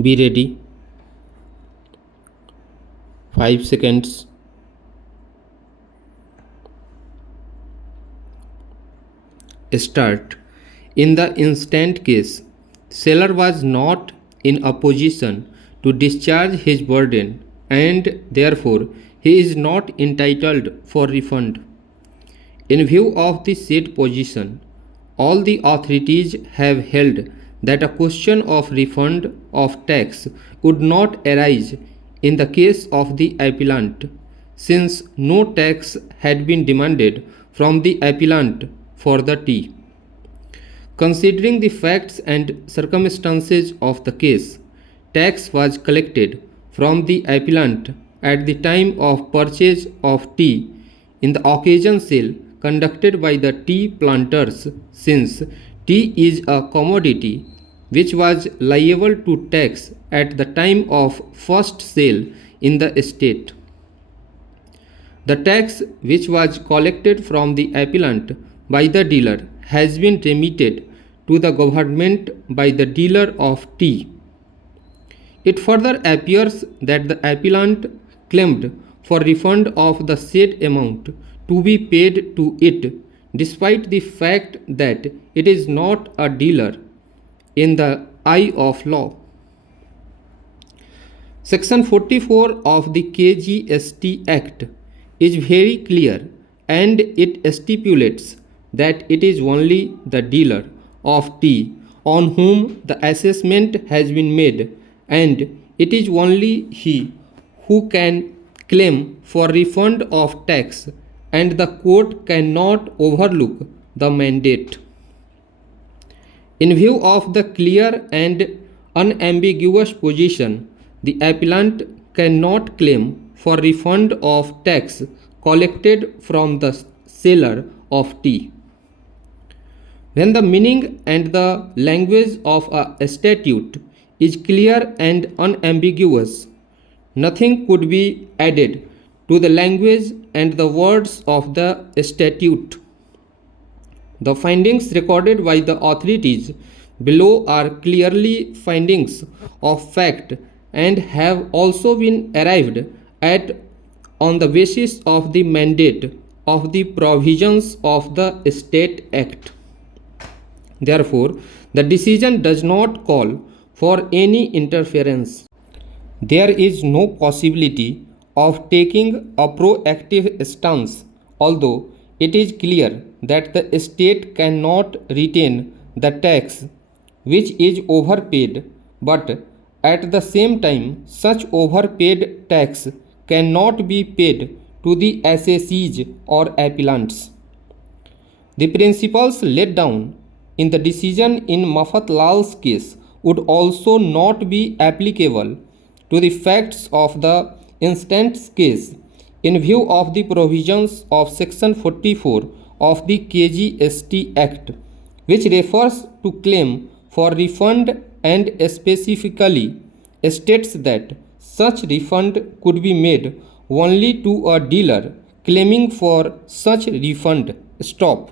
Be ready. 5 seconds. Start. In the instant case, seller was not in a position to discharge his burden and therefore he is not entitled for refund. In view of the said position, all the authorities have held that a question of refund of tax would not arise in the case of the appellant, since no tax had been demanded from the appellant for the tea. Considering the facts and circumstances of the case, tax was collected from the appellant at the time of purchase of tea in the occasion sale conducted by the tea planters, since tea is a commodity which was liable to tax at the time of first sale in the state. The tax which was collected from the appellant by the dealer has been remitted to the government by the dealer of tea. It further appears that the appellant claimed for refund of the said amount to be paid to it, despite the fact that it is not a dealer in the eye of law. Section 44 of the KGST Act is very clear, and it stipulates that it is only the dealer of tea on whom the assessment has been made, and it is only he who can claim for refund of tax, and the court cannot overlook the mandate. In view of the clear and unambiguous position, the appellant cannot claim for refund of tax collected from the seller of tea. When the meaning and the language of a statute is clear and unambiguous, nothing could be added to the language and the words of the statute. The findings recorded by the authorities below are clearly findings of fact and have also been arrived at on the basis of the mandate of the provisions of the State Act. Therefore, the decision does not call for any interference. There is no possibility of taking a proactive stance, although it is clear that the state cannot retain the tax which is overpaid, but at the same time such overpaid tax cannot be paid to the assessees or appellants. The principles laid down in the decision in Mafat Lal's case would also not be applicable to the facts of the instant case in view of the provisions of Section 44 of the KGST Act, which refers to claim for refund and specifically states that such refund could be made only to a dealer claiming for such refund. Stop.